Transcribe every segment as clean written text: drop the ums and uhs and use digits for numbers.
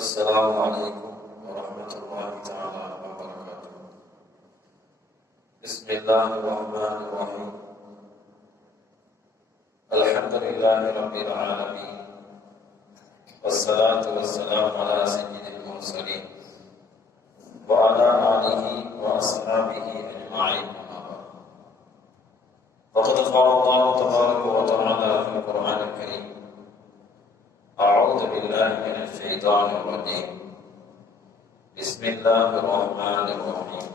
السلام عليكم ورحمة الله تعالى وبركاته. بسم الله الرحمن الرحيم. الحمد لله رب العالمين، والصلاة والسلام على سيد المرسلين وعلى آله وأصحابه أجمعين. فقد قال الله تبارك وتعالى في القرآن الكريم: أعوذ بالله من الشيطان الرجيم. بسم الله الرحمن الرحيم.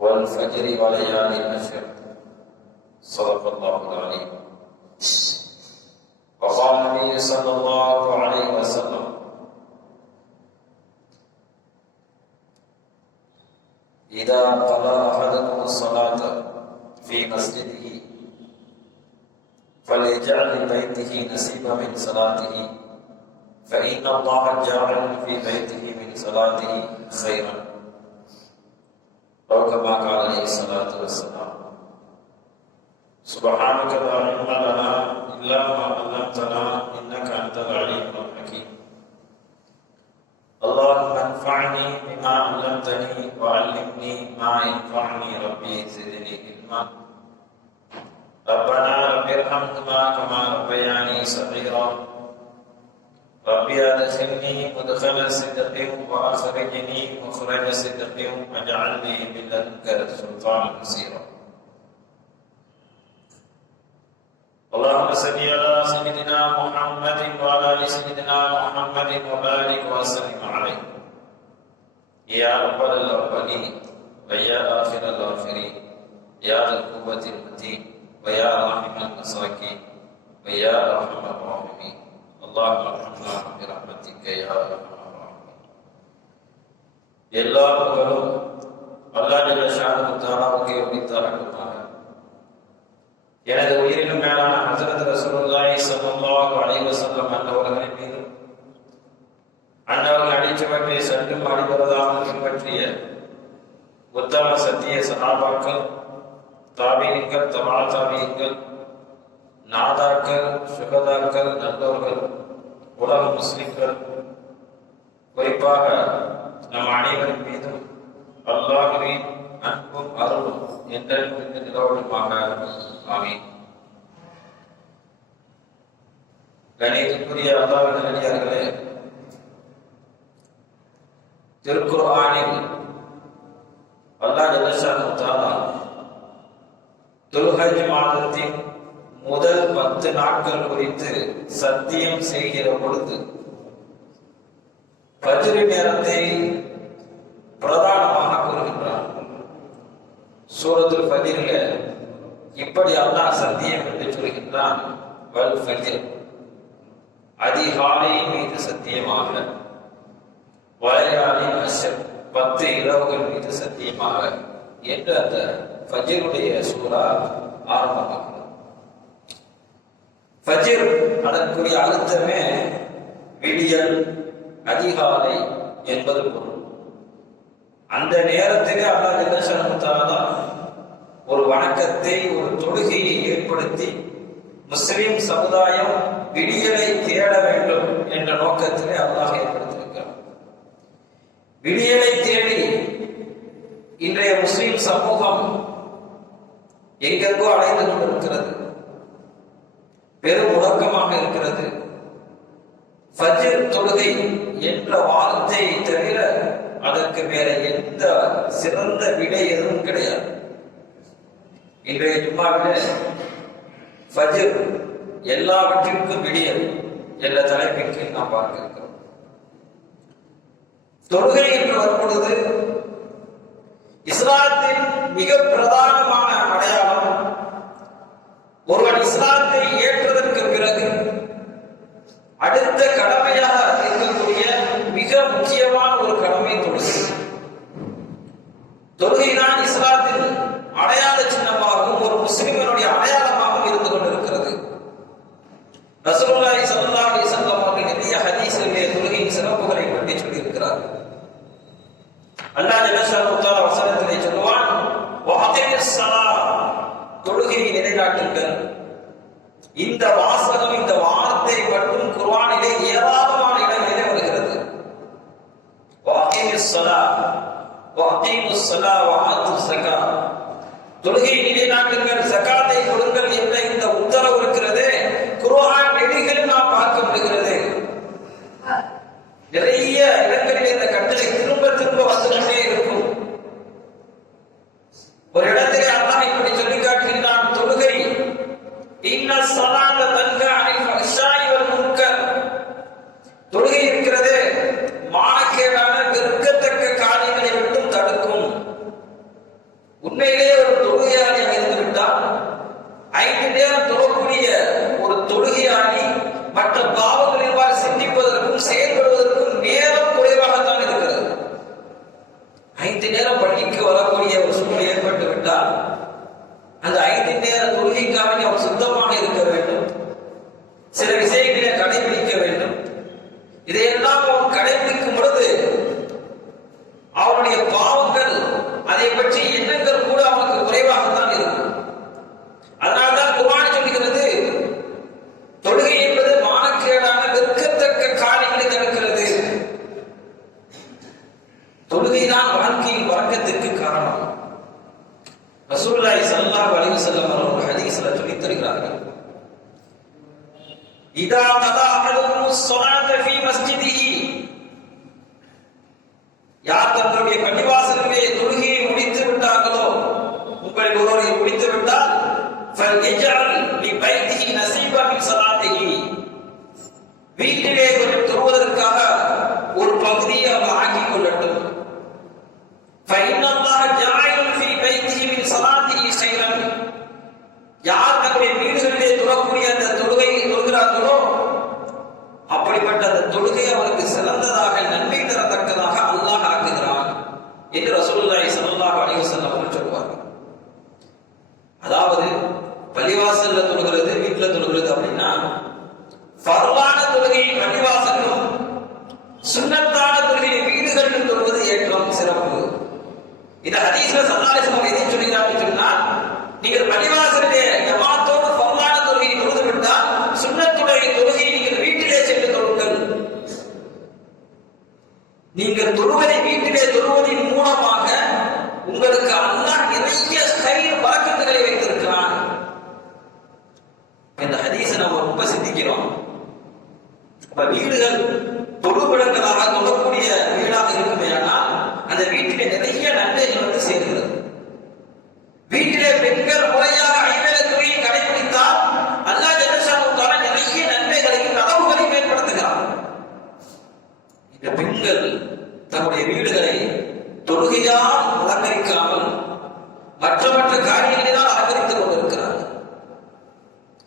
والفجر وليال العشر. صدق الله العليم. وقال النبي صلى الله عليه وسلم: إذا قضى أحدكم الصلاة في مسجده فليجعل لبيته نصيبا من صلاته، فإن الله جعل في بيته من صلاته خيرا، أو كما قال عليه الصلاة والسلام. سبحانك لا علم لنا إلا ما علمتنا إنك أنت العليم الحكيم. اللهم انفعني بما علمتني وعلمني ما ينفعني ربي زدني علما. ربنا رب ارحمهما كما ربياني صغيرا. ربي ادخلني مدخل صدق واخرجني مخرج صدق واجعلني من لدنك سلطانا نصيرا. اللهم صل على سيدنا محمد وعلى ال سيدنا محمد وبارك وسلم عليه يا اول الاولين ويا اخر الاخرين يا ذا القوة المتين ويا راحم المساكين ويا ارحم الراحمين. اللهم ارحمنا برحمتك يا ارحم الراحمين. எல்லா புகழும் அல்லாஹ் ஜல்ல ஷானஹு தஆலாவுக்கே உரித்தாகட்டும். எனது உயிரிலும் மேலான ஹஜ்ரத் ரசூலுல்லாஹி ஸல்லல்லாஹு அலைஹி வஸல்லம் அன்னவர்களின் மீது அன்னவர்கள் அடிச்சவற்றை சற்றும் அடிபரதாமல் பின்பற்றிய உத்தம சத்திய சஹாபாக்கள், தாபீன்கள், தபா தாபீன்கள், நாதாக்கள், சுகதாக்கள், நல்லோர்கள், உலக முஸ்லிம்கள், குறிப்பாக நம் அனைவரின் மீதும் அல்லாஹ்வின் அன்பும் அருளும் என்றென்றும் நிலவட்டுமாக. ஆமீன். கணிதத்துக்குரிய அல்லாஹ்வின் நல்லடியார்களே, திருக்குர்ஆனில் அல்லாஹ் ஜல்ல ஷானஹு தஆலா துல்ஹஜ் மாதத்தின் முதல் 10 நாட்கள் குறித்து சத்தியம் செய்கிற பொழுது ஃபஜ்ர் நேரத்தை பிரதானமாக கூறுகின்றார். சூரத்துல் ஃபஜ்ரில் இப்படி அல்லாஹ் சத்தியம் என்று சொல்கின்றான்: வல் ஃபஜ்ர், அதிகாலை மீது சத்தியமாக, வலையாலின் அஷ்ர், 10 இரவுகள் மீது சத்தியமாக என்று அந்த ஃபஜ்ருடைய சூரா ஆரம்பமாகிறது. ஃபஜ்ர் அதற்குரிய அர்த்தமே விடியல், அதிகாலை என்பது பொருள். அந்த நேரத்திலே அல்லாஹ் ஜல்ல ஷானஹு தஆலா ஒரு வணக்கத்தை, ஒரு தொழுகையை ஏற்படுத்தி முஸ்லிம் சமுதாயம் விடியலை தேட வேண்டும் என்ற நோக்கத்திலே அல்லாஹ் ஏற்படுத்தியிருக்கிறார். விடியலை தேடி இன்றைய முஸ்லிம் சமூகம் எங்கெங்கோ அடைந்து கொண்டிருக்கிறது, பெரும் முழக்கமாக இருக்கிறது. ஃபஜ்ர் தொழுகை என்ற வார்த்தையை தவிர அதற்கு வேற எந்த சிறந்த விடை எதுவும் கிடையாது. இன்றைய ஜும்மாவிலே ஃபஜ்ர் எல்லாவற்றிற்கும் விடியல் என்ற தலைப்பின் கீழ் நாம் பார்க்க இருக்கிறோம். தொழுகை என்று வரும்பொழுது இஸ்லாத்தின் மிக பிரதானமான அடையாளம், ஒருவன் இஸ்லாத்தை ஏற்றதற்கு பிறகு அடுத்த கடமையாக இருக்கக்கூடிய மிக முக்கியமான ஒரு கடமை தொழுகை. தொழுகைதான் இஸ்லாத்தின் அடையாள சின்னமாகவும் ஒரு முஸ்லிமனுடைய அடையாளமாகவும் இருந்து கொண்டிருக்கிறது. ரசூலுல்லாஹி ஸல்லல்லாஹு அலைஹி வஸல்லம் அவர்கள் நிறைய ஹதீஸிலே தொழுகையின் சிறப்புகளை பற்றி சொல்லியிருக்கிறார். அல்லாஹ் ஜல்ல ஷானஹு தஆலா வசனத்திலே சொல்வான்: வஅகிமிஸ் ஸலாத், தொழுகையை நிலைநாட்டுங்கள். இந்த வாசகம், இந்த வார்த்தை மட்டும் குர்ஆனிலே ஏராளமான இடங்களிலே தொழுகையை நிலைநாட்டுங்கள், ஜகாத்தை கொடுங்கள் என்ற இந்த உத்தரவு இருக்கிறது குர்ஆன் நெறிகளில் நாம் பார்க்க முடிகிறது. நிறைய இடங்களில் இந்த கட்டளை திரும்ப திரும்ப வந்து கொண்டே இருக்கும். ஒரு இடத்திலே அல்லாஹ் இப்படி சொல்லி காட்டுகிறான், தொழுகை இன்ன ஸலாத தன்ஹா அனில் ஃபஹ்ஷாஇ வல் முன்கர், தொழுகை இருக்கிறது மானக்கேடான வெறுக்கத்தக்க காரியங்களை விட்டும் தடுக்கும். உண்மையிலே ஒரு தொழுகையாளி அமைந்து விட்டால் 5 நேரம் தொழக்கூடிய ஒரு தொழுகையாளி மற்ற பாவங்களில் சிந்திப்பதற்கும் செயல்படுவதற்கும் நேரம் குறைவாகத்தான் இருக்கிறது. 5 நேரம் பள்ளிக்கு வரக்கூடிய ஒரு சூழ்நிலை ஏற்பட்டு விட்டால் அந்த 5 நேர தொழுகைக்காக அவர் சுத்தமாக இருக்க வேண்டும், சில விஷயங்களை கடைபிடிக்க வேண்டும். இதையெல்லாம் அவன் கடைபிடிக்கும் பொழுது அவனுடைய பாவங்கள், அதை பற்றி எண்ணங்கள் கூட அவனுக்கு குறைவாகத்தான் இருக்கும். அதனால்தான் குர்ஆன் சொல்கிறது, தொழுகை என்பது மானக்கேடான வெறுக்கத்தக்க காரியங்களை தடுக்கிறது. தொழுகைதான் வாழ்க்கையின் வழக்கத்திற்கு காரணம். ரசூலுல்லாஹி ஸல்லல்லாஹு அலைஹி வஸல்லம் அவர்கள் ஹதீஸ்ல சொல்லித் தருகிறார்கள், இதா கதா அஹதுகுமுஸ் ஸலாத ஃபீ மஸ்ஜிதிஹி, யார் தன்னுடைய பள்ளிவாசலிலே தொழுகையை முடித்து விட்டார்களோ, உங்களில் ஒருவரை முடித்து விட்டால் ஃபல்யஜ்அல் லிபைத்திஹி நஸீபா மின் ஸலாத்திஹி, வீட்டிலே கொஞ்சம் தொழுவதற்காக ஒரு பகுதியை அவர் ஆக்கிக் கொள்ளட்டும். ஃபஇன்னல்லாஹ ஜாயிலுன் ஃபீ பைத்திஹி மின் ஸலாத்திஹி கைரன், யார் தன்னுடைய வீடுகளிலே தொழக்கூடிய அந்த தொழுகையை தொழுகிறார்களோ அப்படிப்பட்ட அந்த தொழுகை அவருக்கு சிறந்ததாக நன்மை தரத்தக்கதாக அல்லாஹ் ஆக்குகிறான் என்று ரசூலுல்லாஹி ஸல்லல்லாஹு அலைஹி வஸல்லம் அவர்கள் சொல்வார்கள். அதாவது பள்ளிவாசல்ல தொழுகிறது, வீட்டுல தொழுகிறது அப்படின்னா ஃபர்லான தொழுகையை பள்ளிவாசலும், சுன்னத்தான தொழுகையை வீடுகளிலும் தொழுவது ஏற்றம், சிறப்பு. இந்த ஹதீஸ்ல ஸல்லல்லாஹு அலைஹி வஸல்லம் எதை சொல்கிறார்கள் சொன்னால், நீங்கள் பள்ளிவாசலிலே ஜமாத்தோடு ஃபர்லான தொழுகையை தொழுது விட்டால் சுன்னத்துடைய தொழுகையை நீங்கள் வீட்டிலே சென்று தொழுங்கள். நீங்கள் தொழுவதை வீட்டிலே தொழுவதன் மூலமாக உங்களுக்கு அல்லாஹ் நிறைய கையில் பரக்கத்துகளை வைத்திருக்கிறான். இந்த ஹதீஸை நம்ம ரொம்ப சிந்திக்கிறோம். வீடுகள் தொழுவிடங்களாக தொழக்கூடிய வீடாக இருக்குமே, ஆனால் அந்த வீட்டிலே நிறைய நன்மைகள் வந்து சேர்கிறது. வீட்டிலே பெண்கள் முறையாக ஐவேளை தொழுகையை கடைபிடித்தால் அல்லாஹ் ஜல்லஷானஹு தஆலா நிறைய நன்மைகளையும் நலவுகளையும் ஏற்படுத்துகிறார். இந்த பெண்கள் தன்னுடைய வீடுகளை தொழுகையால் அலங்கரிக்காமல் மற்ற மற்ற காரியங்களினால் அலங்கரித்துக் கொண்டிருக்கிறார்கள்.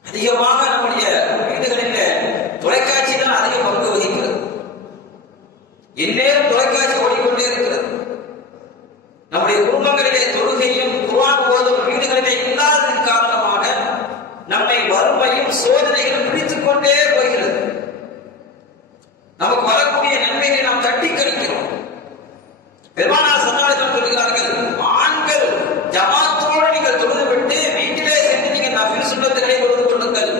அதிகமாக நம்முடைய வீடுகளில் தொலைக்காட்சி தான் அதிக பங்கு வகிக்கிறது. எந்நேரம் தொலைக்காட்சி ஓடிக்கொண்டே இருக்கிறது. நம்முடைய குடும்பங்களிலே தொழுகையும் குர்ஆன் ஓதும் வீடுகளிலே இல்லாததன் காரணமாக நம்மை வறுமையும் சோதனைகளும் பிடித்துக் கொண்டே போகிறது. நமக்கு வரக்கூடிய நன்மைகளை நாம் தட்டி கழிக்கிறோம். பெருமானார் ஸல்லல்லாஹு அலைஹி வஸல்லம் சொல்கிறார்கள், ஆண்கள் ஜமாத்தோடு நீங்கள் தொழுது விட்டு வீட்டிலே சென்று நீங்கள் நஃபில் சுன்னத்துகளை தொழுது கொள்ளுங்கள்.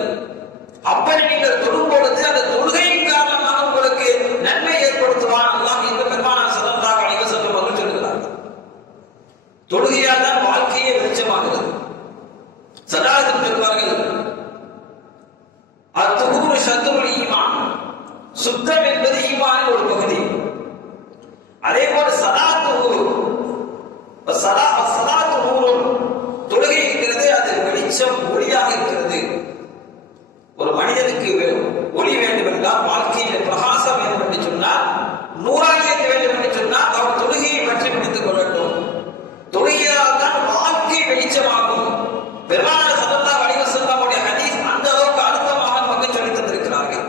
அப்படி நீங்கள் தொழும் பொழுது அந்த தொழுகையின் காரணமாக உங்களுக்கு நன்மை ஏற்படுத்துவான் அல்லாஹ் என்று பெருமானார் ஸல்லல்லாஹு அலைஹி வஸல்லம் அவர்கள் சொல்கிறார்கள். தொழுகையால் தான் வாழ்க்கையே வெளிச்சமாகிறது. ஸல்லல்லாஹு சொல்வார்கள், அத்துஹூரு ஷத்ருல் ஈமான், சுத்தம் என்பது ஈமானின் ஒரு பகுதி. அதே போல சலாத்து நூறுன், தொழுகை இருக்கிறது, அது வெளிச்சம் ஒளியாக இருக்கிறது. ஒரு மனிதனுக்கு ஒளி வேண்டும் என்றால், வாழ்க்கையில் பிரகாசம் வேண்டும் என்று சொன்னால், நூறானியத் வேண்டும் என்று சொன்னால் அவர் தொழுகையை பற்றி பிடித்துக் கொள்ளட்டும். தொழுகையால் தான் வாழ்க்கை வெளிச்சமாகும். பெருமானார் ஸல்லல்லாஹு அலைஹி வஸல்லம் உடைய ஹதீஸ் அந்த அளவுக்கு அழுத்தமாக நமக்கு சொல்லித் தந்திருக்கிறார்கள்.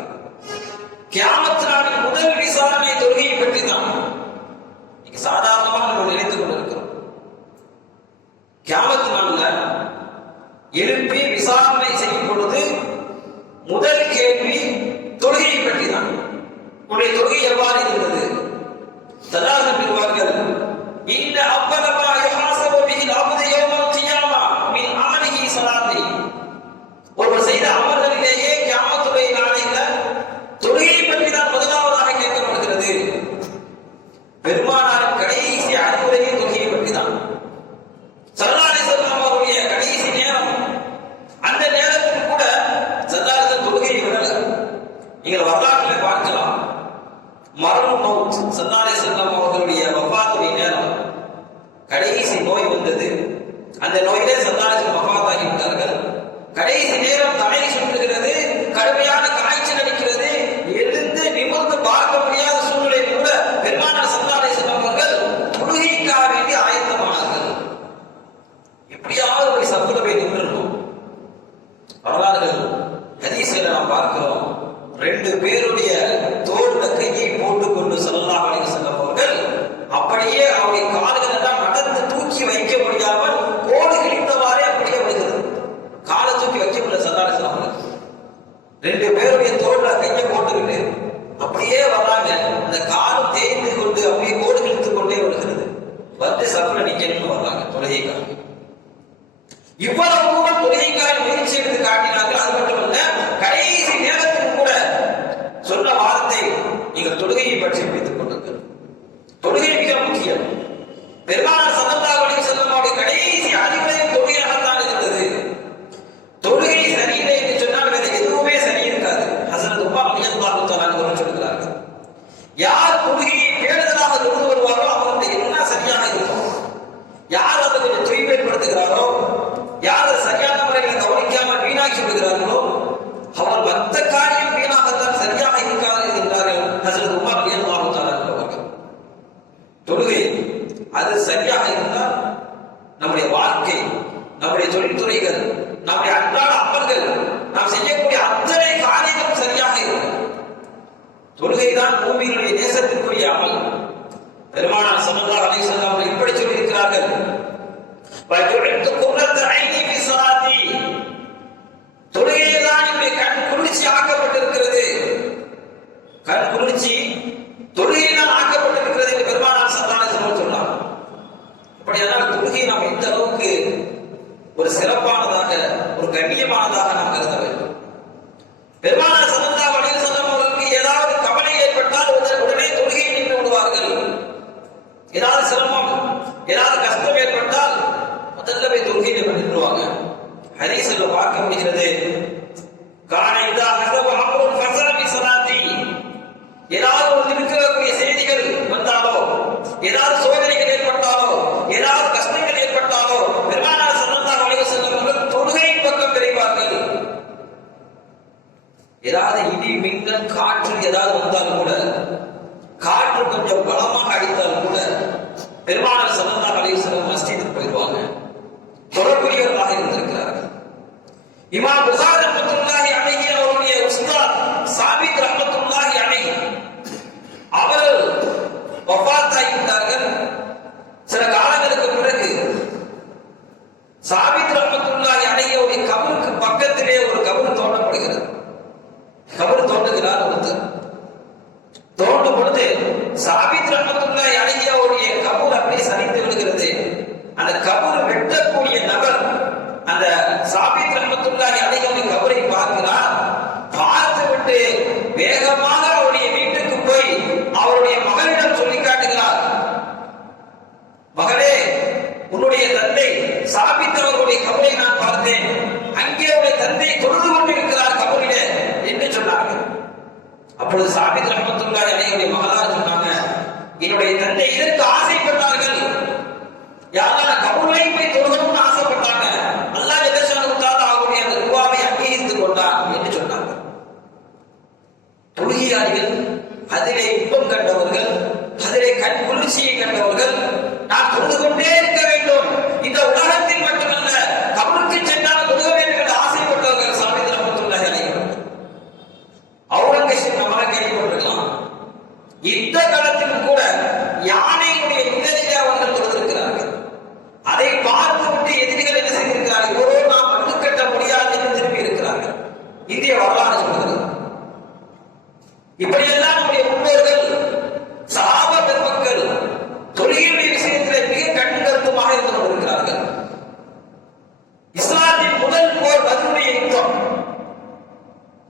கியாமத் நாளின் முதல் விசாரணை தொழுகையை பற்றி தான். சாதாரணமாக நம்ம நினைத்துக் கொண்டிருக்கிறோம். கியாமத் நாள்ல எழுப்பி விசாரணை செய்யும் பொழுது முதல் கேள்வி தொழுகையை பற்றி தான். உடைய தொழுகை எவ்வாறு இருந்தது? ஸல்லல்லாஹு அலைஹி வஸல்லம், இன்ன அவ்வல மா யுஹாஸபு பிஹில் அப்து யௌமல் கியாமா மின் அமலிஹி ஸலாத்தி, ஒருவர் செய்த அமல்களிலேயே கியாமத்துடைய நாளையில தொழுகையை பற்றி தான் முதலாவதாக கேட்கப்படுகிறது. பெருமானார் கடைசி நேரம் தலை சுற்றுகிறது, கடுமையான காய்ச்சல் அடிக்கிறது, எழுந்து நிமிர்ந்து பார்க்க முடியாத சூழ்நிலை கூட பெருமானார் ஸல்லல்லாஹு அலைஹி வஸல்லம் அவர்கள் தொழுகைக்காக வேண்டி ஆயத்தமானார்கள். எப்படியாவது ஒரு சப்புல போய் நின்றுடணும். வரலாறுகள் ஹதீஸ்ல நாம் பார்க்கிறோம், 2 பேருடைய தோள்ல கையை போட்டுக்கொண்டு ஸல்லல்லாஹு அலைஹி வஸல்லம் அவர்கள் அப்படியே அவருடைய கால்கள் எல்லாம் நடந்து தூக்கி வைக்க முடியாமல் கோடு கிழித்தவாறே அப்படியே விழுகிறது. காலை தூக்கி வைக்க முடியல ஸல்லல்லாஹு அலைஹி வஸல்லம். 2 பேருடைய தோள்ல கையை போட்டுக்கிட்டு அப்படியே வர்றாங்க. அந்த காலும் தேய்ந்து கொண்டு அப்படியே கோடு கிழித்துக் கொண்டே விழுகிறது. வந்து சப்புல நிக்கணும்னு வர்றாங்க தொழுகைக்காக. இவ்வளவு தூரம் தொழுகைக்காக முயற்சி எடுத்து காட்டினார்கள். அது மட்டுமல்ல, கடைசி நேரத்தில் கூட சொன்ன வார்த்தை, நீங்கள் தொழுகையை பற்றி வைத்துக் கொள்ளுங்கள். தொழுகை மிக முக்கியம். பெருமானார் ஸல்லல்லாஹு அலைஹி வஸல்லம் அவருடைய கடைசி அறிவுரை தொழுகையாகத்தான் இருந்தது. தொழுகை சரியில்லை என்று சொன்னால் வேற எதுவுமே சரி இருக்காது. ஹஸரத் உமர் ரலியல்லாஹு தஆலா அவர்கள் சொல்கிறார்கள், யார் தொழுகையை பேணுதலாக தொழுது வருவாரோ அவருக்கு என்ன சரியாக இருக்கும். யார் அதை கொஞ்சம் தூய்மைப்படுத்துகிறாரோ, யார் சரியான முறையில் கவனிக்காமல் வீணாக்கி விடுகிறார்களோ அவர் மற்ற காரியம் வீணாகத்தான் சரியாக இருக்காது என்றார்கள் ஹஸரத் உமர் ரலியல்லாஹு தஆலா அவர்கள். தொழுகை அது சரியாக இருந்தால் நம்முடைய வாழ்க்கை, நம்முடைய தொழில்துறைகள், நம்முடைய அன்றாட அமல்கள், நாம் செய்யக்கூடிய அத்தனை காரியங்களும் சரியாக இருக்கும். தொழுகைதான் பூமியினுடைய தேசத்திற்குரிய அமல். பெருமானார் ஸல்லல்லாஹு அலைஹி வஸல்லம் இப்படி சொல்லி இருக்கிறார்கள், தொழுகைதான் என்னுடைய கண் குளிர்ச்சி ஆக்கப்பட்டிருக்கிறது. கண் குளிர்ச்சி தொழுகையினால் ஆக்கப்பட்டிருக்கிறது என்று பெருமானார் ஸல்லல்லாஹு அலைஹி வஸல்லம் சொன்னார். அப்படியானால் தொழுகையை நாம் எந்த அளவுக்கு ஒரு சிறப்பானதாக, ஒரு கண்ணியமானதாக நாம் கருத வேண்டும். பெருமானார் ஸல்லல்லாஹு அலைஹி வஸல்லம் அவர்களுக்கு ஏதாவது கவலை ஏற்பட்டால் உடனே தொழுகையை நின்று விடுவார்கள். ஏதாவது சிரமம், ஏதாவது கஷ்டம் ஏற்பட்டால் முதல்ல போய் தொழுகையை நின்றுவாங்க. ஹதீஸ்ல பார்க்க முடிகிறது, கான இதா ஹஸப அம்ருன் ஃபஸல பி ஸலாத்தி, ஏதாவது ஒரு இருக்கக்கூடிய செய்திகள் வந்தாலோ, ஏதாவது சோதனைகள் ஏற்பட்டாலோ, ஏதாவது கஷ்டங்கள் ஏற்பட்டாலோ பெருமானார் ஸல்லல்லாஹு அலைஹி வஸல்லம் அவர்கள் தொழுகையின் பக்கம் விரைவார்கள். ஏதாவது இடி மின்னல் காற்று ஏதாவது வந்தாலும் கூட, காற்று கொஞ்சம் பலமாக அடித்தாலும் கூட பெருமானார் ஸல்லல்லாஹு அலைஹி வஸல்லம் மஸ்ஜிதுக்கு போயிடுவாங்க. தொழக்கூடியவர்களாக இருந்திருக்கிறார்கள். இமாம் புகாரி ரஹ்மத்துல்லாஹி அலைஹி அவருடைய உஸ்தாத் சாபித் ரஹ்மத்துல்லாஹி அலைஹி அவர்கள் வஃபாத் ஆகிவிட்டார்கள். சில காலங்களுக்கு பிறகு சாபித் ரஹ்மத்துல்லாஹி அலைஹி அவருடைய கபருக்கு பக்கத்திலே ஒரு கபர் தோண்டப்படுகிறது. கபர் தோண்டுகிறார் ஒருத்தர். தோண்டும் பொழுது சாபித் ரஹ்மத்துல்லாஹி அலைஹி அவருடைய கபர் அப்படியே சரிந்து விடுகிறது. அந்த கபர் வெட்டக்கூடிய நபர் அந்த சாபித் ரஹ்மத்துல்லாஹி அலைஹி அவருடைய கபரை பார்க்கிறார். பார்த்துவிட்டு வேகமாக அவருடைய வீட்டுக்கு போய் அவருடைய மகளிடம் சொல்லி காட்டுகிறார், மகளே, உன்னுடைய தந்தை சாபித் அவர்களுடைய கபரை நான் பார்த்தேன், அங்கே அவருடைய தந்தை தொழுது கொண்டிருக்கிறார் கபரிலே என்று சொன்னார்கள். அப்பொழுது சாபித் ரஹ்மத்துல்லாஹி அலைஹி மகளார் சொன்னாங்க, என்னுடைய தந்தை இதற்கு ஆசைப்பட்டார்கள், யாரால கபூரை போய் தொழுகணும்னு ஆசைப்பட்டாங்க, அல்லாஹ் ஜல்லஷானஹு தஆலா அவருடைய அந்த துஆவை அங்கீகரித்துக் கொண்டார் என்று சொன்னாங்க. தொழுகையாளிகள், அதிலே இன்பம் கண்டவர்கள், அதிலே கண் குளிர்ச்சியை கண்டவர்கள், நான் தொழுது கொண்டே இருக்க வேண்டும், இந்த உலகத்தில் மட்டுமல்ல கபருக்கு சென்றால் தொழுக வேண்டும் என்று ஆசைப்பட்டவர்கள் சாபித் ரஹ்மத்துல்லாஹி அலைஹி. அவுரங்கசீப் நம்ம கேள்விப்பட்டிருக்கலாம். இந்த காலத்திலும் கூட யானையுடைய நிழலிலே அவர்கள் தொழுதிருக்கிறார்கள். அதை பார்த்துவிட்டு எதிரிகள் என்ன செய்திருக்கிறார்கள், இவரோ நாம் கட்டுக்கட்ட முடியாது என்று திரும்பி இருக்கிறார்கள். இந்திய வரலாறு சொல்கிறது. இப்படியெல்லாம் நம்முடைய முன்னோர்கள், சஹாபா பெருமக்கள் தொழுகையுடைய விஷயத்திலே மிக கண்கருத்துமாக இருந்து கொண்டிருக்கிறார்கள். இஸ்லாத்தின் முதல் போர் பத்ருடைய யுத்தம்.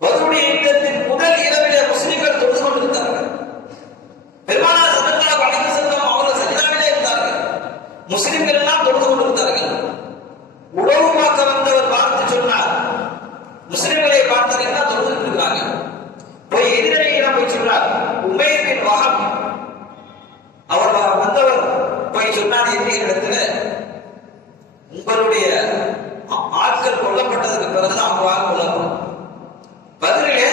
பத்ருடைய யுத்தத்தின் முதல் இரவிலே முஸ்லிம்கள் தொழுது கொண்டிருந்தார்கள். பெருமானார் ஸல்லல்லாஹு அலைஹி வஸல்லம் அவர்கள் சஜ்தாவிலே இருந்தார்கள். முஸ்லிம்கள் எல்லாம் தொழுது கொண்டிருந்தார்கள். உணவு பார்க்க வந்தவர் பார்த்து சொன்னார், முஸ்லிம்களை பார்த்தீங்கன்னா தொழுது இருக்கிறாங்க. போய் எதிரணியிடம் போய் சொன்னார், உமைர் பின் வஹப் அவர் வந்தவர் போய் சொன்னார், எதிரிகளிடத்தில் உங்களுடைய ஆட்கள் கொல்லப்பட்டதற்கு பிறகுதான் அவங்க கொல்லப்படும். பதிலே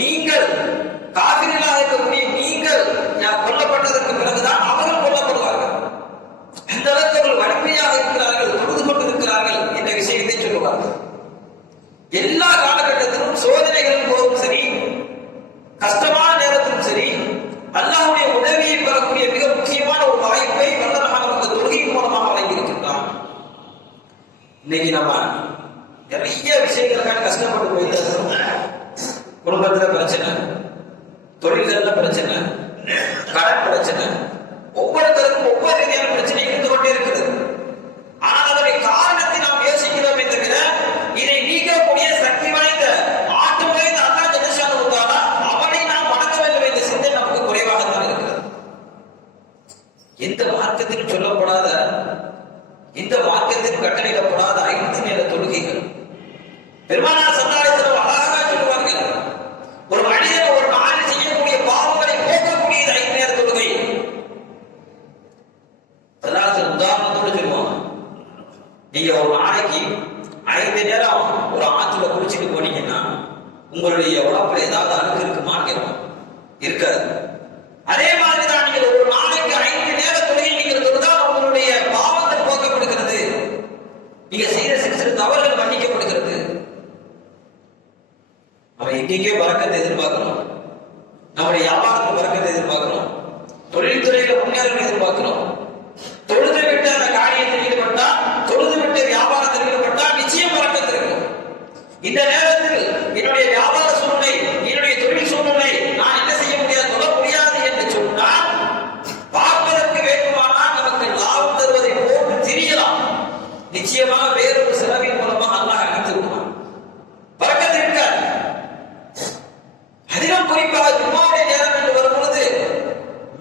நீங்கள் காபிர்களாக இருக்கக்கூடிய நீங்கள் கொல்லப்பட்டதற்கு பிறகுதான் அவர்கள் கொல்லப்படுவார்கள். இந்த அளவுக்கு அவர்கள் வலிமையாக இருக்கிறார்கள், தொழுது கொண்டிருக்கிறார்கள் என்ற விஷயத்தை சொல்லுவார்கள். எல்லா காலகட்டத்திலும் சோதனைகளின் போதும் சரி, கஷ்டமான நேரத்திலும் சரி, அல்லாஹ்வுடைய உதவியை பெறக்கூடிய மிக முக்கியமான ஒரு வாய்ப்பை வல்லரஹான் நமக்கு தொழுகையின் மூலமாக வழங்கியிருக்கின்றார். இன்னைக்கு நம்ம நிறைய விஷயங்களுக்காக கஷ்டப்பட்டு போயிட்டு இருக்கிறோம். குடும்பத்துல பிரச்சனை, தொழில்கள்ல பிரச்சனை, கடன் பிரச்சனை, ஒவ்வொருத்தருக்கும் ஒவ்வொரு ரீதியான பிரச்சனை இருந்து கொண்டே இருக்கிறது. ஆனால் அதனுடைய காரணத்தை நாம் யோசிக்கிறோமே தவிர இதை நீக்கக்கூடிய சக்தி வாய்ந்த ஆற்று வாய்ந்த அல்லாஹ் ஜல்லஷானஹு வ தஆலா அவனை நாம் வணங்க வேண்டும் என்ற சிந்தனை நமக்கு குறைவாகத்தான் இருக்கிறது. எந்த மார்க்கத்திலும் சொல்லப்படாத, இந்த மார்க்கத்திலும் கட்டளையிடப்படாத 5 நேர தொழுகைகள் பெருமானார் ஸல்லல்லாஹு அலைஹி வஸல்லம் அழகாக சொல்லுவார்கள். ஒரு மனிதன் ஒரு நாளில் செய்யக்கூடிய பாவங்களை போக்கக்கூடியது 5 நேர தொழுகை. உதாரணத்தோடு சொல்லுவாங்க, நீங்க ஒரு நாளைக்கு 5 நேரம் ஒரு ஆற்றுல குளிச்சுட்டு போனீங்கன்னா உங்களுடைய உடம்புல ஏதாவது அழுக்கு இருக்குமான்னு கேட்போம். இருக்காது. அதே மாதிரிதான் நீங்கள் ஒரு நாளைக்கு 5 நேர தொழுகை நீங்கள் தொழுதால் உங்களுடைய பாவங்கள் போக்கப்படுகிறது, நீங்க செய்த சிறு தவறுகள் மன்னிக்கப்படுகிறது. நம்ம எங்கெங்கே பறக்கத்தை எதிர்பார்க்கிறோம், நம்முடைய வியாபாரத்தில் பறக்கத்தை எதிர்பார்க்கிறோம், தொழில்துறையில முன்னேற்றம் எதிர்பார்க்கிறோம். தொழுது விட்டு அந்த காரியத்தில் ஈடுபட்டா, தொழுது விட்டு வியாபாரத்தில் ஈடுபட்டா நிச்சயம் பறக்கத்து இருக்கும். இந்த நேரத்தில் என்னுடைய வியாபார சூழ்நிலை, என்னுடைய தொழில் சூழ்நிலை, நான் என்ன செய்ய முடியாது, தொழ முடியாது என்று சொன்னால் பார்ப்பதற்கு வேண்டுமானால் நமக்கு லாபம் தருவதை போன்று தெரியலாம். நிச்சயமாக வேறொரு செலவின் மூலமாக அல்லாஹ் அழித்து விடுவான். பறக்கத்து இருக்காது. அதிலும் குறிப்பாக ஜும்மாவுடைய நேரம் என்று வரும் பொழுது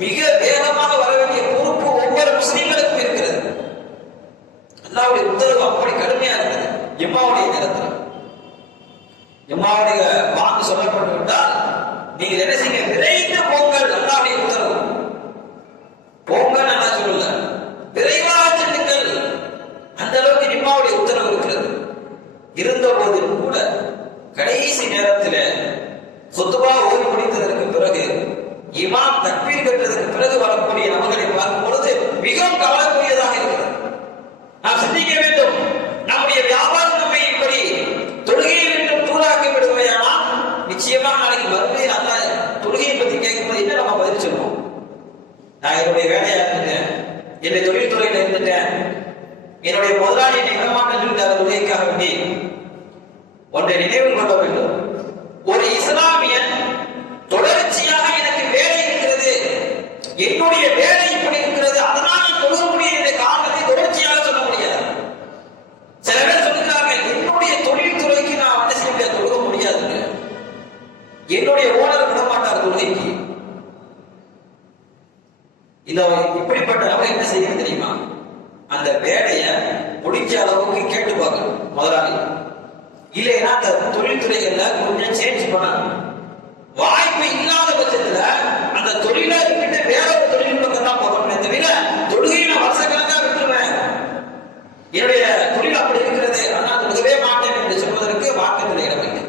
மிக வேகமாக வர வேண்டிய பொறுப்பு ஒவ்வொரு முஸ்லிம்களுக்கும் இருக்கிறது. அல்லாஹ்வுடைய உத்தரவு அப்படி கடுமையா இருக்குது. ஜும்மாவுடைய நேரத்தில் ஜும்மாவுடைய வாக்கு சொல்லப்பட்டு விட்டால் நீங்கள் என்ன செய்ய, விரைந்து போங்கள். அல்லாஹ்வுடைய உத்தரவு. போங்கள் அல்லாஹ் சொல்லல, விரைவாக செல்லுங்கள். அந்த அளவுக்கு ஜும்மாவுடைய உத்தரவு இருக்கிறது. இருந்த போதிலும் கூட கடைசி நேரத்தில் குத்பா ஓதி முடித்ததற்கு பிறகு இமாம் தக்பீர் கற்றதற்கு பிறகு வரக்கூடிய நபர்களை பார்க்கும் பொழுது மிகவும் கவலைக்குரியதாக இருக்கிறது. நாம் சிந்திக்க வேண்டும், நம்முடைய வியாபாரம் நம்மை இப்படி தொழுகையை விட்டு தூராக்கி விடுமையானால் நிச்சயமாக நாளைக்கு மறுபடியும் அல்லாஹ் தொழுகையை பற்றி கேட்கும்போது என்ன நம்ம பதில் சொல்லுவோம்? நான் என்னுடைய வேலையா இருந்துட்டேன், என்னுடைய தொழில்துறையில இருந்துட்டேன், என்னுடைய முதலாளி என்னை விடமாட்டேன் சொல்லிட்டு தொழுகைக்காக வேண்டி ஒன்றை நினைவில் கொள்ள வேண்டும். ஒரு இஸ்லாமியன் தொடர்ச்சியாக எனக்கு வேலை இருக்கிறது, என்னுடைய வேலை இப்படி இருக்கிறது, அதனால் நான் தொழுக முடியும் என்ற காரணத்தை தொடர்ச்சியாக சொல்ல முடியாது. சில பேர் சொல்லுகிறார்கள், என்னுடைய தொழில் துறைக்கு நான் என்ன செய்ய முடியாது, தொழுக முடியாதுங்க, என்னுடைய ஓனர் விட மாட்டார் தொழுகைக்கு. இப்படிப்பட்ட நபர் என்ன செய்ய தெரியுமா, அந்த வேலையை முடிஞ்ச அளவுக்கு கேட்டு பார்க்கணும் முதலாளி. இல்லைன்னா அந்த தொழில்துறைகள்ல கொஞ்சம் சேஞ்ச் பண்ணணும். வாய்ப்பு இல்லாத பட்சத்துல அந்த தொழிலை விட்டு வேற ஒரு தொழில் பக்கம் தான் போகணும் தவிர தொழுகையை நான் வருஷக்கணக்கா விட்டுருவேன், என்னுடைய தொழில் அப்படி இருக்கிறது, ஆனால் தொழுகவே மாட்டேன் என்று சொல்வதற்கு வாக்கத்தில் இடமில்லை.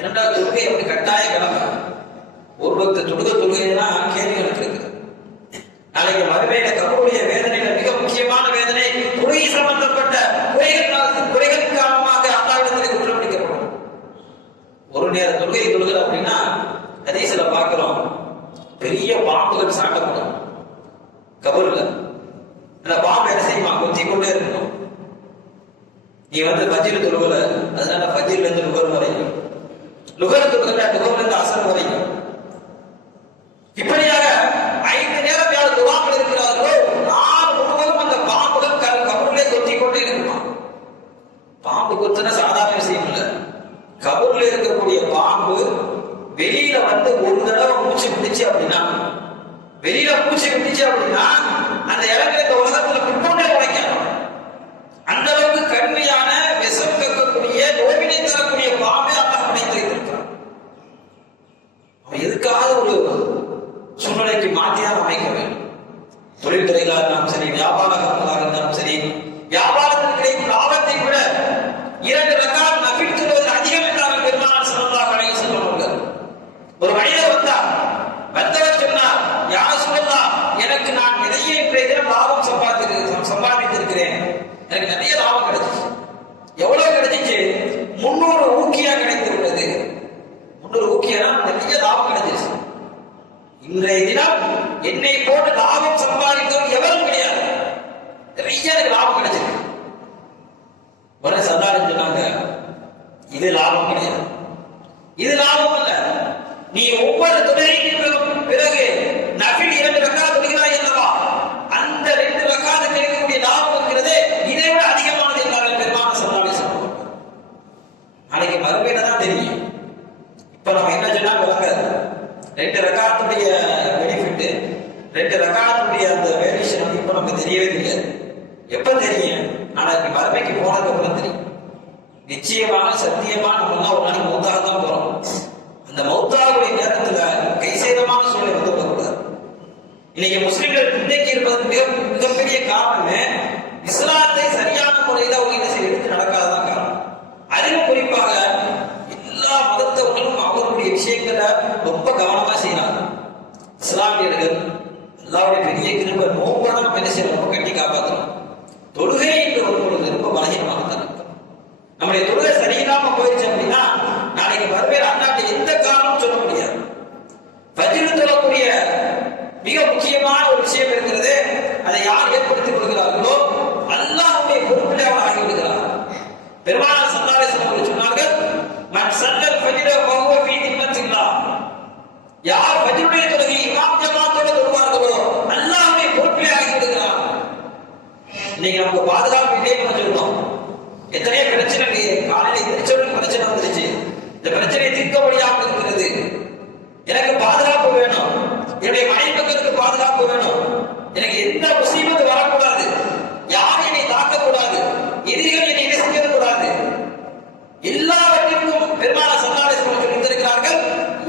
இரண்டாவது தொழுகை அப்படி கட்டாய கிளம்ப ஒரு பக்த தொழுகையெல்லாம் கேள்வி எனக்கு இருக்குது. நாளைக்கு மறுமையில கபருடைய வேதனையில மிக முக்கியமான வேதனை தொழுகை சம்பந்தப்பட்ட குறைகள் காரணமாக அல்லாஹ்விடத்தில் குற்றம் பிடிக்கப்படும். ஒரு நேர தொழுகை தொழுகிற அப்படின்னா ஹதீஸ்ல பார்க்கிறோம், பெரிய பாம்புகள் சாட்டப்படும் கபருல. அந்த பாம்பு என்ன செய்யுமா, கொத்தி கொண்டே இருக்கணும். நீ ஃபஜ்ர் தொழுகல, அதனால ஃபஜ்ர்ல இருந்து லுகர் வரைக்கும், லுகர் தொழுகல லுகர்ல இருந்து அசர் வரைக்கும், இப்படியாக 5 நேரம் யார் துவாமல் இருக்கிறார்களோ நாள் முழுவதும் அந்த பாம்புகள் கபருலே கொத்தி கொண்டே இருக்குமா. பாம்பு கொத்துனா சாதாரண விஷயம் இல்ல. கபூர்ல இருக்கக்கூடிய பாம்பு வெளியில ஒரு தடவை மூச்சு விட்டுச்சு அப்படின்னா, அந்த இடத்துல இந்த உலகத்துல பின்னோட்டே உடைக்கணும். அந்த அளவுக்கு கடுமையான விஷம் கக்கக்கூடிய நோவினை தரக்கூடிய பாம்பை அல்லாஹ் படைத்து வைத்திருக்கிறான். அவன் எதுக்காக ஒரு சூழ்நிலைக்கு மாற்றிதான் அமைக்க வேண்டும். தொழில்துறைகளாக இருந்தாலும் சரி, வியாபாரங்களாக இருந்தாலும் சரி, வியாபாரத்தில் கிடைக்கும் லாபத்தை லாபம் கிடையாது. இது லாபம் அல்ல. நீ ஒவ்வொரு தொழுகைக்கு பிறகு நஃபில் 2 ரக்காத் தொழுகிறாய் அல்லவா, அந்த 2 ரக்காத் கிடைக்கக்கூடிய லாபம் இருக்கிறது இதை விட அதிகமானது என்றார்கள் பெருமானார் ஸல்லல்லாஹு அலைஹி வஸல்லம். நாளைக்கு மறுமையில தான் தெரியும். இப்ப நம்ம என்ன சொன்னா விளங்காது. 2 ரக்காத்துடைய பெனிஃபிட், 2 ரக்காத்துடைய அந்த வேல்யூஷன் வந்து இப்ப நமக்கு தெரியவே தெரியாது. எப்ப தெரியும்? நாளைக்கு மறுமைக்கு போனதுக்கு அப்புறம் தெரியும். நிச்சயமாக சத்தியமா நம்ம எல்லாம் ஒரு நாளைக்கு மௌத்தாக தான் போறோம். அந்த மௌத்தாவுடைய நேரத்துல கைசேதமான சூழ்நிலை வந்து வரக்கூடாது. இன்னைக்கு முஸ்லிம்கள் பின்தங்கி இருப்பதற்கு மிகப்பெரிய காரணமே இஸ்லாத்தை சரியான முறையில் அவங்க என்ன செய்ய எடுத்து நடக்காததான் காரணம். அதிலும் குறிப்பாக எல்லா மதத்தவர்களும் அவர்களுடைய விஷயங்களை ரொம்ப கவனமா செய்யறாங்க. இஸ்லாமியர்கள் அல்லாஹ்வுடைய பெரிய கிருபை, நோன்பை நம்ம என்ன செய்யணும், ரொம்ப கட்டி காப்பாற்றணும். தொழுகை என்று ஒரு பொழுது ரொம்ப பலகீனமாக தான் இருக்கும். நம்முடைய தொழுகை சரியில்லாம போயிடுச்சு அப்படின்னா நாளைக்கு மறுபடியும் அல்லாஹ்ட்ட எந்த காரணமும் சொல்ல முடியாது. ஃபஜ்ர் தொழக்கூடிய மிக முக்கியமான ஒரு விஷயம் இருக்கிறது. அதை யார் ஏற்படுத்திக் கொள்கிறார்களோ அல்லாஹ்வுடைய பொறுப்பிலே அவர் ஆகிவிடுகிறார். பெருமானார் ஸல்லல்லாஹு அலைஹி வஸல்லம் சொன்னார்கள், மன் ஸல்லல் ஃபஜ்ர ஃபஹுவ ஃபீ திம்மத்தில்லாஹ். யார் ஃபஜ்ருடைய தொழுகை இமாம் ஜமாத்தோடு தொழுவார்களோ அல்லாஹ்வுடைய பொறுப்பிலே ஆகிவிடுகிறார். இன்னைக்கு நமக்கு பாதுகாப்பு இல்லைன்னு சொல்றோம். எத்தனையோ பிரச்சனை, காலையில எந்திரிச்சவனுக்கு பிரச்சனை வந்துருச்சு, இந்த பிரச்சனையை தீர்க்க முடியாமல் இருக்கிறது. எனக்கு பாதுகாப்பு வேணும், என்னுடைய மனைவி மக்களுக்கு பாதுகாப்பு வேணும், எனக்கு எந்த முசீபத்து வரக்கூடாது, யாரும் என்னை தாக்கக்கூடாது, எதிரிகள் என்னை செய்யக்கூடாது. எல்லாவற்றிற்கும் பெருமானார் ஸல்லல்லாஹு அலைஹி வஸல்லம் சொல்லியிருக்கிறார்கள்,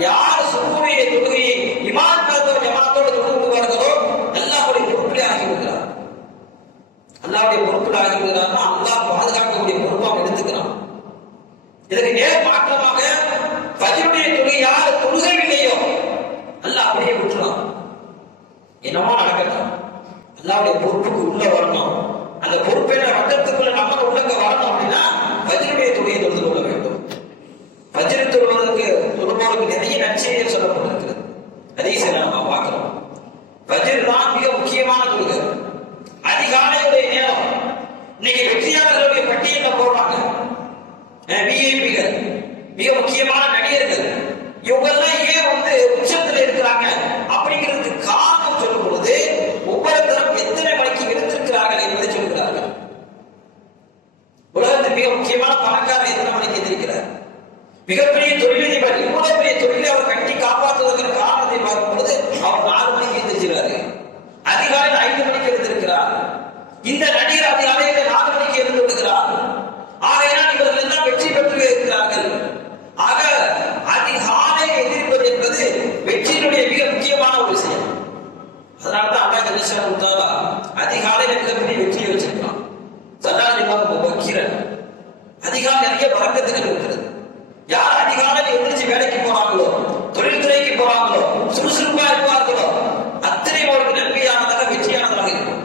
யார் சுபூரிய தொழுகையை இமாம் ஜமாத்தோடு தொழுகிறார்களோ அல்லாஹ்வுடைய பொறுப்பிலே ஆகிவிடுகிறார். அல்லாஹ்வுடைய பொறுப்பில் ஆகிவிடுகிறார்னா அல்லாஹ் பாதுகாக்கக்கூடிய பொறுப்பை அவன் எடுத்துக்கிறான். இதற்கு நேர் மாற்றமாக ஃபஜ்ருடைய தொழுகை யார் தொழுகவில்லையோ அல்லாஹ் அப்படியே விட்டுறான். என்னமோ நடக்கட்டும், அல்லாஹ்வுடைய பொறுப்புக்கு உள்ள வரணும். அந்த பொறுப்பை வட்டத்துக்குள்ள நம்ம உள்ளங்க வரணும் அப்படின்னா ஃபஜ்ருடைய தொழுகையை தொழுது கொள்ள வேண்டும். ஃபஜ்ர் தொழுபவருக்கு நிறைய நற்செய்திகள் சொல்லப்பட்டிருக்கிறது. ஹதீஸை நம்ம பார்க்கிறோம். ஃபஜ்ர் தான் மிக முக்கியமான தொழுகை. அதிகாலையுடைய நேரம். இன்னைக்கு வெற்றியாளர்களுடைய பட்டியலில் போடுறாங்க விஐபிகள், மிக முக்கியமான நடிகர்கள். இவங்கெல்லாம் ஏன் வந்து உச்சத்தில் இருக்கிறாங்க அப்படிங்கிறதுக்கு காரணம் சொல்லும் பொழுது ஒவ்வொருத்தரும் எத்தனை மணிக்கு எழுந்திருக்கிறார்கள் என்பதை சொல்கிறார்கள். உலகத்தில் மிக முக்கியமான பணக்காரர் எத்தனை மணிக்கு எந்திருக்கிறார்? மிகப்பெரிய தொழிலதிபர், இவ்வளவு பெரிய தொழிலை அவர் கட்டி காப்பாற்றுவதற்கு காரணத்தை பார்க்கும் பொழுது அவர் 4 மணிக்கு எந்திரிக்கிறாரு. அதிகாலையில் 5 மணிக்கு எழுந்திருக்கிறார். இந்த நடிகர் அதிகாலையில் 4 மணிக்கு எழுந்து விடுகிறார். ஆகையால் இவர்கள் எல்லாம் வெற்றி பெற்று இருக்கிறார்கள். ஆக அதிகாலை எதிர்ப்பது என்பது வெற்றியினுடைய மிக முக்கியமான ஒரு விஷயம். அதனால்தான் அல்லாஹ் ஜல்லல்லாஹு தஆலா அதிகாலையில் மிகப்பெரிய வெற்றியை வச்சிருக்கிறான். அதிகாலை நிறைய பறக்கத்துகள் இருக்கிறது. யார் அதிகாலையில் எந்திரிச்சு வேலைக்கு போறாங்களோ, தொழில்துறைக்கு போறாங்களோ, சுறுசுறுப்பா இருப்பார்களோ அத்தனை அவருக்கு நன்மையானதாக வெற்றியானதாக இருக்கும்.